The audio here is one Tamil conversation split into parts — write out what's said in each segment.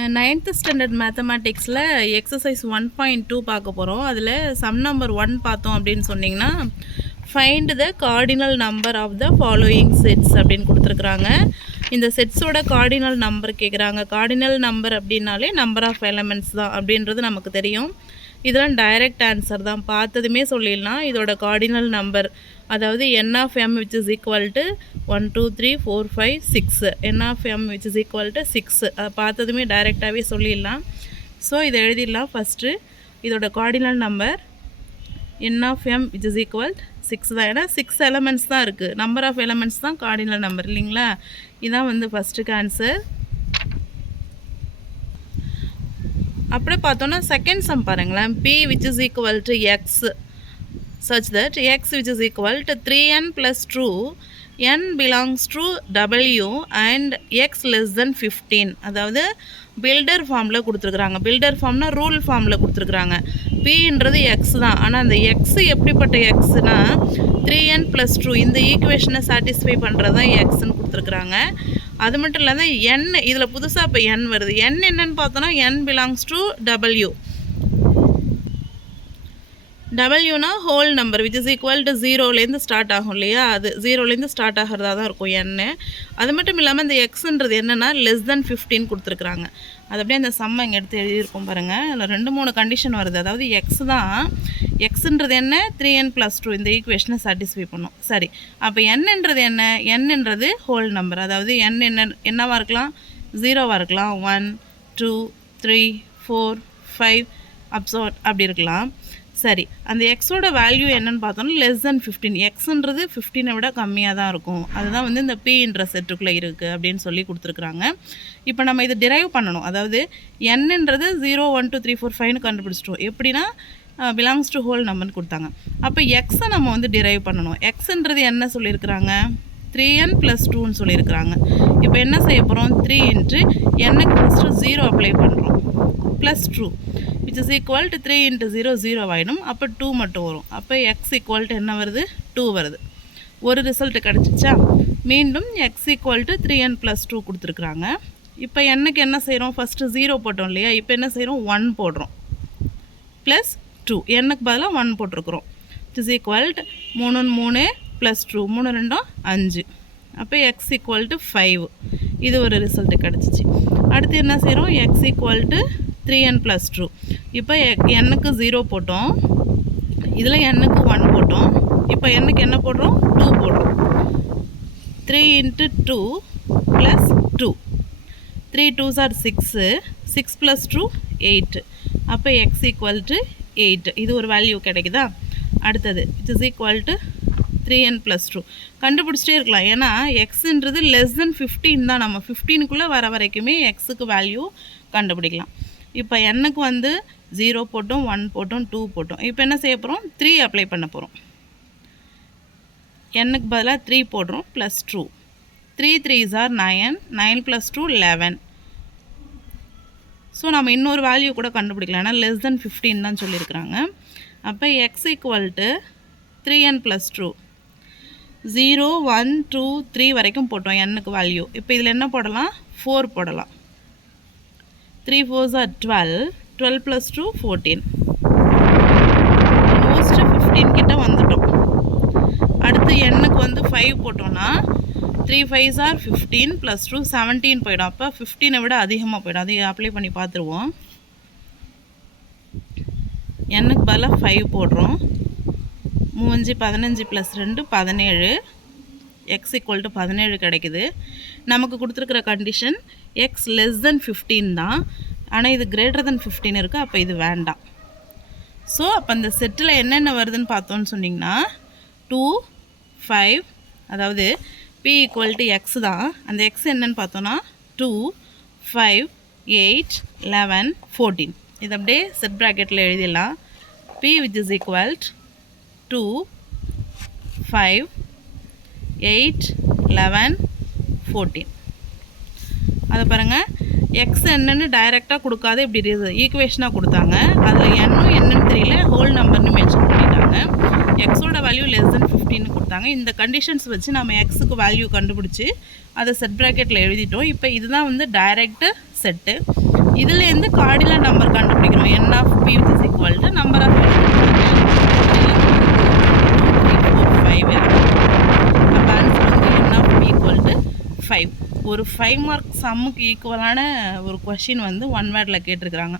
9th ஸ்டாண்டர்ட் மேத்தமேட்டிக்ஸில் எக்ஸசைஸ் 1.2 பார்க்க போகிறோம். அதில் சம் நம்பர் 1 பார்த்தோம் அப்படின்னு சொன்னிங்கன்னா find the cardinal number of the following sets அப்படின்னு கொடுத்துருக்குறாங்க. இந்த செட்ஸோட கார்டினல் நம்பர் கேட்குறாங்க. கார்டினல் நம்பர் அப்படின்னாலே நம்பர் ஆஃப் எலமெண்ட்ஸ் தான் அப்படின்றது நமக்கு தெரியும். இதெல்லாம் டைரக்ட் ஆன்சர் தான், பார்த்ததுமே சொல்லிடலாம். இதோட கார்டினல் நம்பர் அதாவது n of m which is equal to 1 2 3 4 5 6, n of m which is equal to 6, அதை பார்த்ததுமே டைரெக்டாகவே சொல்லிடலாம். ஸோ இதை எழுதிடலாம். ஃபஸ்ட்டு இதோட cardinal number n of m which is equal 6 தான். ஏன்னா 6 எலமெண்ட்ஸ் தான் இருக்குது, நம்பர் ஆஃப் எலமெண்ட்ஸ் தான் கார்டினல் நம்பர் இல்லைங்களா. இதுதான் வந்து ஃபஸ்ட்டுக்கு ஆன்சர். அப்படியே பார்த்தோன்னா செகண்ட் சம் பாருங்களேன். p which is equal to x such that x which is equal to 3n plus 2 n belongs to w and x less than 15. அதாவது பில்டர் ஃபார்மில் கொடுத்துருக்குறாங்க. பில்டர் ஃபார்ம்னா ரூல் ஃபார்மில் கொடுத்துருக்குறாங்க. pன்றது எக்ஸ் தான். ஆனால் அந்த எக்ஸ் எப்படிப்பட்ட எக்ஸ்னா 3n plus 2 இந்த ஈக்குவேஷனை சாட்டிஸ்ஃபை பண்ணுறது தான் எக்ஸ்ன்னு கொடுத்துருக்குறாங்க. அது மட்டும் இல்லாத n இதில் புதுசாக இப்போ n வருது. n என்னன்னு பார்த்தோன்னா n belongs to w. டபிள்யூனா whole number which is equal to 0லேருந்து ஸ்டார்ட் ஆகும் இல்லையா, அது 0லேருந்து ஸ்டார்ட் ஆகிறதா தான் இருக்கும் n. அது மட்டும் இல்லாமல் இந்த எக்ஸுன்றது என்னென்னா லெஸ் தென் 15 கொடுத்துருக்குறாங்க. அது அப்படியே அந்த சம்மை இங்கே எடுத்து எழுதியிருக்கோம் பாருங்கள். அதில் 2-3 கண்டிஷன் வருது. அதாவது எக்ஸ் தான், எக்ஸுன்றது என்ன 3n plus 2 இந்த ஈக்குவேஷனை சாட்டிஸ்ஃபை பண்ணும். சரி, அப்போ என்னன்றது என்ன, என்னன்றது ஹோல் நம்பர். அதாவது என்னவாக இருக்கலாம், 0வாக இருக்கலாம், 1 2 3 4 5 அப்சோட் அப்படி இருக்கலாம். சரி, அந்த எக்ஸோட வேல்யூ என்னன்னு பார்த்தோன்னா லெஸ் தென் 15. எக்ஸுன்றது 15 விட கம்மியாக தான் இருக்கும். அதுதான் வந்து இந்த பீன்ற செட்டுக்குள்ளே இருக்குது அப்படின்னு சொல்லி கொடுத்துருக்குறாங்க. இப்போ நம்ம இதை டிரைவ் பண்ணணும். அதாவது என்னன்றது 0 1 2 3 4 5ன்னு கண்டுபிடிச்சிட்டோம். எப்படின்னா பிலாங்ஸ் டு ஹோல் நம்பர்னு கொடுத்தாங்க. அப்போ எக்ஸை நம்ம வந்து டிரைவ் பண்ணணும். எக்ஸுன்றது என்ன சொல்லியிருக்கிறாங்க, 3n plus 2ன்னு சொல்லியிருக்கிறாங்க. இப்போ என்ன செய்ய போகிறோம், 3 இன்ட்டு என்னக்கு ஃபஸ்ட்டு 0 அப்ளை பண்ணுறோம் plus 2 which is equal to 3 into 0 0 ஆகிடும். அப்போ 2 மட்டும் வரும். அப்போ எக்ஸ் ஈக்குவல் டு என்ன வருது, 2 வருது. ஒரு ரிசல்ட் கிடச்சிச்சா. மீண்டும் X equal to 3n plus 2 கொடுத்துருக்குறாங்க. இப்போ என்னக்கு என்ன செய்கிறோம், ஃபஸ்ட்டு 0 போட்டோம் இல்லையா, இப்போ என்ன செய்கிறோம் 1 போடுறோம் ப்ளஸ் 2, என்னக்கு பதிலாக 1 போட்டிருக்கிறோம். which is equal to 3 3 plus 2 3 2 5. அப்போ எக்ஸ் ஈக்குவல் டு 5. இது ஒரு ரிசல்ட்டு கிடச்சிச்சு. அடுத்து என்ன செய்கிறோம், X equal to 3n plus 2. இப்போ என்னக்கு 0 போட்டோம், இதில் என்னக்கு 1 போட்டோம். இப்போ என்னக்கு என்ன போடுறோம், 2 போடுறோம். 3 into 2 plus 2, 3 2s are 6, 6 plus 2 8. அப்போ எக்ஸ் ஈக்குவல் டு 8. இது ஒரு வேல்யூ கிடைக்குதா. அடுத்தது it is equal to 3n plus 2 கண்டுபிடிச்சிட்டே இருக்கலாம். ஏன்னா எக்ஸுன்றது லெஸ் தென் 15 தான். நம்ம 15க்குள்ளே வர வரைக்குமே எக்ஸுக்கு வேல்யூ கண்டுபிடிக்கலாம். இப்போ என்னக்கு வந்து 0 போட்டோம், 1 போட்டோம், 2 போட்டோம். இப்போ என்ன செய்ய போகிறோம், 3 அப்ளை பண்ண போகிறோம். என்னக்கு பதிலாக 3 போடுறோம் plus 2, 3 3s are 9, 9 plus 2 11. So நம்ம இன்னொரு வேல்யூ கூட கண்டுபிடிக்கலாம். ஏன்னா லெஸ் தென் 15 தான் சொல்லியிருக்கிறாங்க. அப்போ X equal to 3n plus 2, 0 1 2 3 வரைக்கும் போட்டோம் என்னக்கு வேல்யூ. இப்போ இதில் என்ன போடலாம், 4 போடலாம். 3 4s are 12, 12 plus 2 14. மோஸ்ட் 15 கிட்ட வந்துட்டோம். அடுத்து என்னக்கு வந்து 5 போட்டோம்னா 3 5s are 15 plus 2 17 போயிடும். அப்போ 15 விட அதிகமாக போயிடும். அதை அப்ளை பண்ணி பார்த்துருவோம். என்னக்கு பதிலாக 5 போடுறோம். 3 15 ப்ளஸ் 2 17, எக்ஸ் ஈக்குவல் டு 17 கிடைக்குது. நமக்கு கொடுத்துருக்குற கண்டிஷன் எக்ஸ் லெஸ் தென் 15 தான். ஆனால் இது கிரேட்டர் தென் 15 இருக்குது. அப்போ இது வேண்டாம். ஸோ அப்போ அந்த செட்டில் என்னென்ன வருதுன்னு பார்த்தோன்னு சொன்னிங்கன்னா 2 5, அதாவது p ஈக்குவல் டு எக்ஸ் தான். அந்த எக்ஸ் என்னன்னு பார்த்தோன்னா 2 5 8 11 14. இது அப்படியே செட் ப்ராக்கெட்டில் எழுதிடலாம். p which is equal to 2 5 8 11 14. அதை பாருங்கள், எக்ஸ் என்னன்னு டைரெக்டாக கொடுக்காத இப்படி ஈக்குவேஷனாக கொடுத்தாங்க. அதில் என்னன்னு தெரியல, ஹோல் நம்பர்னு மென்ஷன் பண்ணிட்டாங்க. எக்ஸோட வேல்யூ லெஸ் தென் 15 கொடுத்தாங்க. இந்த கண்டிஷன்ஸ் வச்சு நம்ம எக்ஸுக்கு வேல்யூ கண்டுபிடிச்சி அதை செட் ப்ராக்கெட்டில் எழுதிட்டோம். இப்போ இதுதான் வந்து டைரெக்ட் செட்டு. இதுலேருந்து கார்டினல் நம்பர் கண்டுபிடிக்கணும். n of p which is equal to number of 5. அப்போ ஆன்சர் வந்து n of p equal to 5. ஒரு 5 மார்க் சம்முக்கு ஈக்குவலான ஒரு கொஷின் வந்து ஒன் வேர்டில் கேட்டிருக்கிறாங்க.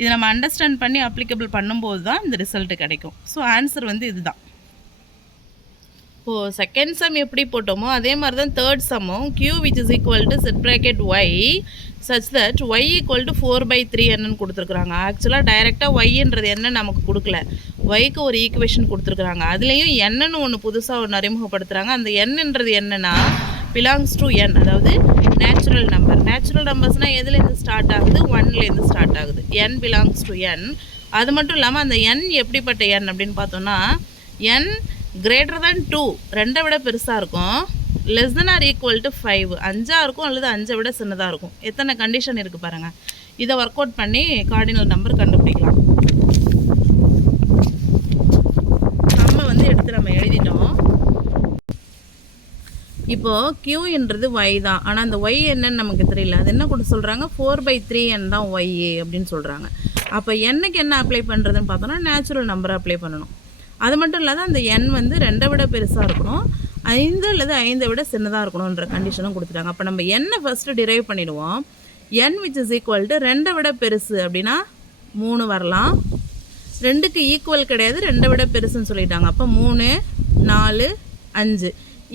இதை நம்ம அண்டர்ஸ்டாண்ட் பண்ணி அப்ளிகபிள் பண்ணும்போது தான் இந்த ரிசல்ட்டு கிடைக்கும். ஸோ ஆன்சர் வந்து இதுதான். இப்போது செகண்ட் சம் எப்படி போட்டோமோ அதே மாதிரி தான் third சம்மும் q which is equal to set bracket y such that y equal to 4/3 என்னன்னு கொடுத்துருக்குறாங்க. ஆக்சுவலாக டைரெக்டாக ஒய்ன்றது என்ன நமக்கு கொடுக்கல, ஒய்க்கு ஒரு ஈக்குவேஷன் கொடுத்துருக்குறாங்க. அதுலேயும் என்னன்னு ஒன்று புதுசாக ஒன்று அறிமுகப்படுத்துகிறாங்க. அந்த என்னன்றது என்னன்னா பிலாங்ஸ் டு n, அதாவது நேச்சுரல் நம்பர். நேச்சுரல் நம்பர்ஸ்னால் எதுலேருந்து ஸ்டார்ட் ஆகுது, 1லேருந்து ஸ்டார்ட் ஆகுது. n belongs to n. அது மட்டும் இல்லாமல் அந்த n எப்படிப்பட்ட n அப்படின்னு பார்த்தோன்னா n greater than 2, 2 விட பெருசாக இருக்கும், less than or equal to 5, 5 இருக்கும் அல்லது 5 விட சின்னதாக இருக்கும். எத்தனை கண்டிஷன் இருக்குது பாருங்கள். இதை ஒர்க் அவுட் பண்ணி கார்டினல் நம்பர் கண்டுபிடிக்கலாம். நம்ம வந்து எடுத்து நம்ம எழுதிட்டோம். இப்போது க்யூன்றது y தான், ஆனால் அந்த y என்னன்னு நமக்கு தெரியல. அது என்ன கூட சொல்கிறாங்க, 4/3n தான் y அப்படின்னு சொல்கிறாங்க. அப்போ என்னக்கு என்ன அப்ளை பண்ணுறதுன்னு பார்த்தோன்னா நேச்சுரல் நம்பரை அப்ளை பண்ணணும். அது மட்டும் இல்லாத அந்த n வந்து 2 விட பெருசாக இருக்கணும், 5 அல்லது 5 விட சின்னதாக இருக்கணுன்ற கண்டிஷனும் கொடுத்துட்டாங்க. அப்போ நம்ம n ஃபஸ்ட்டு டிரைவ் பண்ணிவிடுவோம். n which is equal to 2 விட பெருசு அப்படின்னா 3 வரலாம். 2க்கு ஈக்குவல் கிடையாது, 2 விட பெருசுன்னு சொல்லிட்டாங்க. அப்போ 3, 4, 5.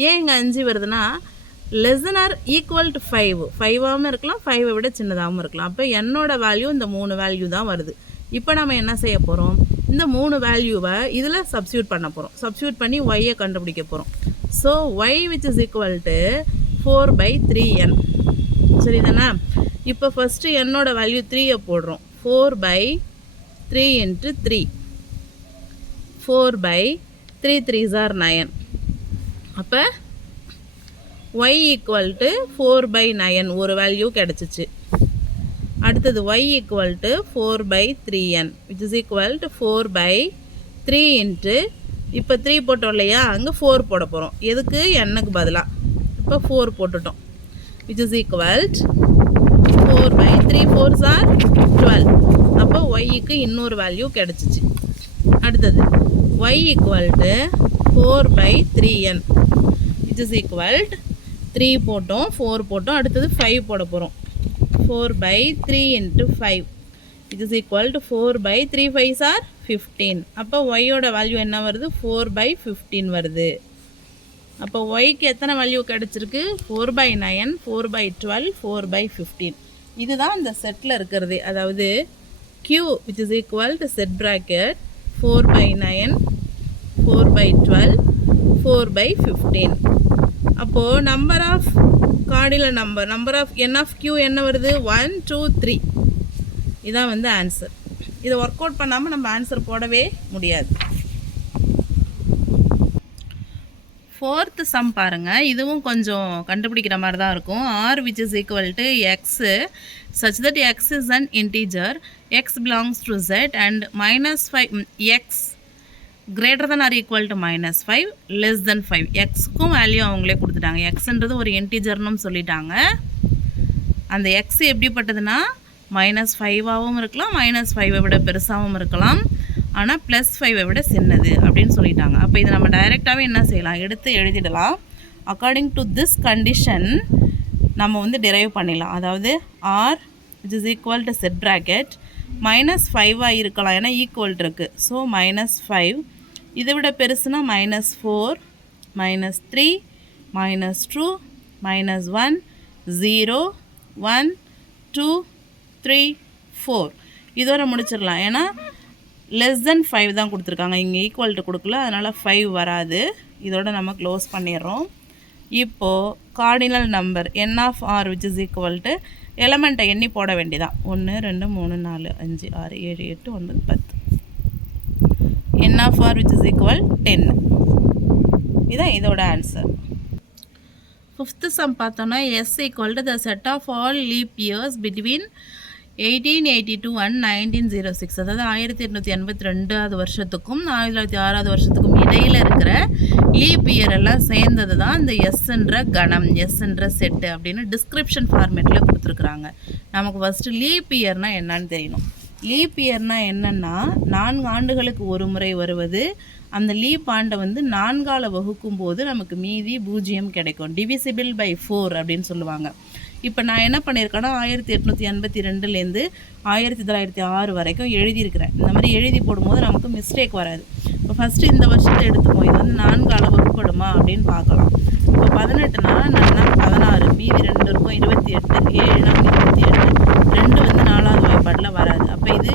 ஏன் இங்கே 5 வருதுன்னா less than or equal to 5, 5ஆகவும் இருக்கலாம், 5 விட சின்னதாகவும் இருக்கலாம். அப்போ என்னோட வேல்யூ இந்த 3 வேல்யூ தான் வருது. இப்போ நம்ம என்ன செய்ய போகிறோம், இந்த 3 வேல்யூவை இதில் சப்ஸ்டியூட் பண்ண போகிறோம். சப்ஸ்டியூட் பண்ணி ஒய்யை கண்டுபிடிக்க போகிறோம். So y which is equal to 4/3n. சரி தானே? இப்போ ஃபஸ்ட்டு என்னோட வேல்யூ 3யை போடுறோம். 4/3 into 3, 4/3 3s are 9. அப்போ y equal to 4/9 ஒரு வேல்யூ கிடச்சிச்சு. அடுத்தது y equal to 4/3n which is equal to 4/3 into, இப்போ 3 போட்டோம் இல்லையா, அங்கே 4 போட போகிறோம். எதுக்கு, என்னக்கு பதிலாக. இப்போ 4 போட்டுட்டோம். which is equal to 4/3 4s are 12. அப்போ yக்கு இன்னொரு வேல்யூ கிடச்சிச்சு. அடுத்தது y equal to 4/3n which is equal to 3 போட்டோம், 4 போட்டோம், அடுத்தது 5 போட போகிறோம். 4/3 into 5 which is equal to 4/3 5s are 15. அப்போ ஒய்யோட வேல்யூ என்ன வருது, 4/15 வருது. அப்போ ஒய்க்கு எத்தனை வேல்யூ கிடச்சிருக்கு, 4/9, 4/12, 4/15. இதுதான் இந்த செட்டில் இருக்கிறது. அதாவது q which is equal to set bracket 4/9, 4/12, 4/15. அப்போது number of cardinal number of n of q என்ன வருது, 1 2 3. இதான் வந்து ஆன்சர். இதை ஒர்க் அவுட் பண்ணாமல் நம்ம ஆன்சர் போடவே முடியாது. ஃபோர்த்து சம் பாருங்கள். இதுவும் கொஞ்சம் கண்டுபிடிக்கிற மாதிரி தான் இருக்கும். r which is equal to x such that x is an integer, x belongs to z and -5 x greater than or equal to -5 less than 5. எக்ஸுக்கும் value அவங்களே கொடுத்துட்டாங்க. எக்ஸ்ன்றது ஒரு இன்டிஜர்னும் சொல்லிட்டாங்க. அந்த எக்ஸ் எப்படிப்பட்டதுன்னா -5ஆகவும் இருக்கலாம், -5 விட பெருசாகவும் இருக்கலாம், ஆனால் +5 விட சின்னது அப்படின்னு சொல்லிட்டாங்க. அப்போ இதை நம்ம டைரெக்டாகவே என்ன செய்யலாம், எடுத்து எழுதிடலாம். அக்கார்டிங் டு திஸ் கண்டிஷன் நம்ம வந்து டிரைவ் பண்ணிடலாம். அதாவது r which is equal to set bracket -5ஆக இருக்கலாம், ஏன்னா ஈக்குவல் இருக்குது. ஸோ -5, இதை விட பெருசுனா -4, -3, -2, -1, 0, 1, 2, 3, 4 இதோட முடிச்சிடலாம். ஏன்னா லெஸ் தென் 5 தான் கொடுத்துருக்காங்க, இங்கே ஈக்குவல் டு கொடுக்கல, அதனால் 5 வராது. இதோட நம்ம க்ளோஸ் பண்ணிடுறோம். இப்போது cardinal number n of r which is equal to எலமெண்ட்டை எண்ணி போட வேண்டியதான். 1 2 3 4 5 6 7 8 9 10. n of r which is equal 10. இதான் இதோட ஆன்சர். ஃபிஃப்த்து சம் பார்த்தோன்னா s equal to the set of all leap years between 1882 and 1906, அதாவது 1882 வருஷத்துக்கும் 1906 வருஷத்துக்கும் இடையில் இருக்கிற லீப் இயர் எல்லாம் சேர்ந்தது தான் இந்த எஸ்ன்ற கணம், எஸ்ன்ற செட்டு அப்படின்னு டிஸ்கிரிப்ஷன் ஃபார்மேட்டில் கொடுத்துருக்குறாங்க. நமக்கு ஃபஸ்ட்டு லீப் இயர்னால் என்னன்னு தெரியணும். லீப் இயர்னால் என்னென்னா 4 ஆண்டுகளுக்கு ஒரு முறை வருவது. அந்த லீப் ஆண்டை வந்து 4ஆல் வகுக்கும் போது நமக்கு மீதி 0 கிடைக்கும். டிவிசிபிள் பை 4 அப்படின்னு சொல்லுவாங்க. இப்போ நான் என்ன பண்ணியிருக்கேன்னா 1882லேருந்து 1906 வரைக்கும் எழுதியிருக்கிறேன். இந்த மாதிரி எழுதி போடும்போது நமக்கு மிஸ்டேக் வராது. இப்போ ஃபஸ்ட்டு இந்த வருஷத்தை எடுத்துப்போம். இது வந்து 4ஆல் வகுப்படுமா அப்படின்னு பார்க்கலாம். இப்போ 18 4 16, மீதி 2 இருக்கும் 28, 7 28, 2 வந்து 4வது வாய்ப்பாட்டில் வராது. அப்போ இது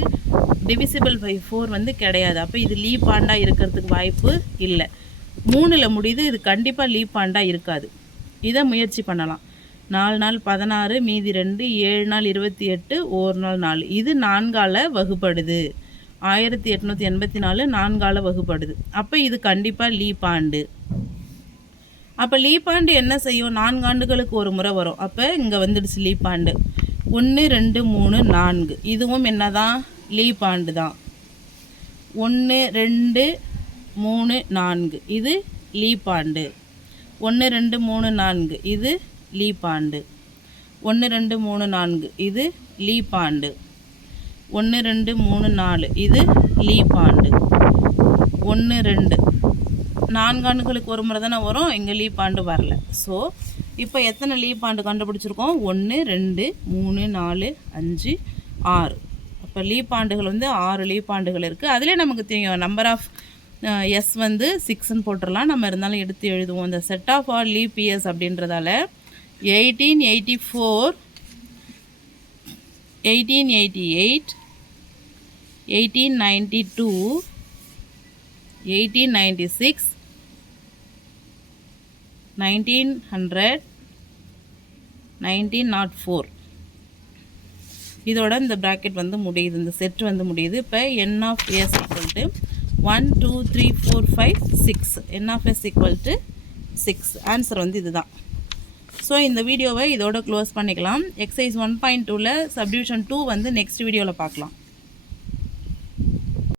டிவிசிபிள் பை 4 வந்து கிடையாது. அப்போ இது லீப் ஆண்டாக இருக்கிறதுக்கு வாய்ப்பு இல்லை. 3ல் முடியுது, இது கண்டிப்பாக லீப் ஆண்டாக இருக்காது. இதை முயற்சி பண்ணலாம். 4 நாள் 16, மீதி 2, 7 நாள் 28, 1 நாள் 4. இது 4ஆல் வகுப்படுது. 1884 4ஆல் வகுப்படுது. அப்போ இது கண்டிப்பாக லீப் ஆண்டு. அப்போ லீப் ஆண்டு என்ன செய்யும்? 4 ஆண்டுகளுக்கு ஒரு முறை வரும். அப்போ இங்கே வந்துடுச்சு லீப் ஆண்டு. 1 2 3 4, இதுவும் என்னதான்? லீப் ஆண்டு தான். 1 2 3 4, இது லீப் ஆண்டு. 1 2 3 4, இது லீப் ஆண்டு. 1 2 3 4, இது லீப் ஆண்டு. 1 2 3 4, இது லீப் ஆண்டு. 1 2 4 ஆண்டுகளுக்கு ஒரு முறை தானே வரும், இங்கே லீப் ஆண்டு வரல. ஸோ இப்போ எத்தனை லீப் ஆண்டு கண்டுபிடிச்சிருக்கோம்? 1 2 3 4 5 6. அப்போ லீப் ஆண்டுகள் வந்து 6 லீப் ஆண்டுகள் இருக்குது. அதிலே நமக்கு தெரியும் நம்பர் ஆஃப் எஸ் வந்து 6ன்னு போட்டுடலாம். நம்ம இருந்தாலும் எடுத்து எழுதுவோம். இந்த set of all leap years அப்படின்றதால 1884, 1888, 1892, 1896, 1900, 1904. இதோட இந்த ப்ராக்கெட் வந்து முடியுது, இந்த செட் வந்து முடியுது. இப்போ n of s equal to 1 2 3 4 5 6. n of s equal to 6. Answer வந்து இதுதான். ஸோ இந்த வீடியோவை இதோட க்ளோஸ் பண்ணிக்கலாம். எக்ஸசைஸ் 1.2ல் சப்டிவிஷன் 2 வந்து நெக்ஸ்ட் வீடியோவில் பார்க்கலாம்.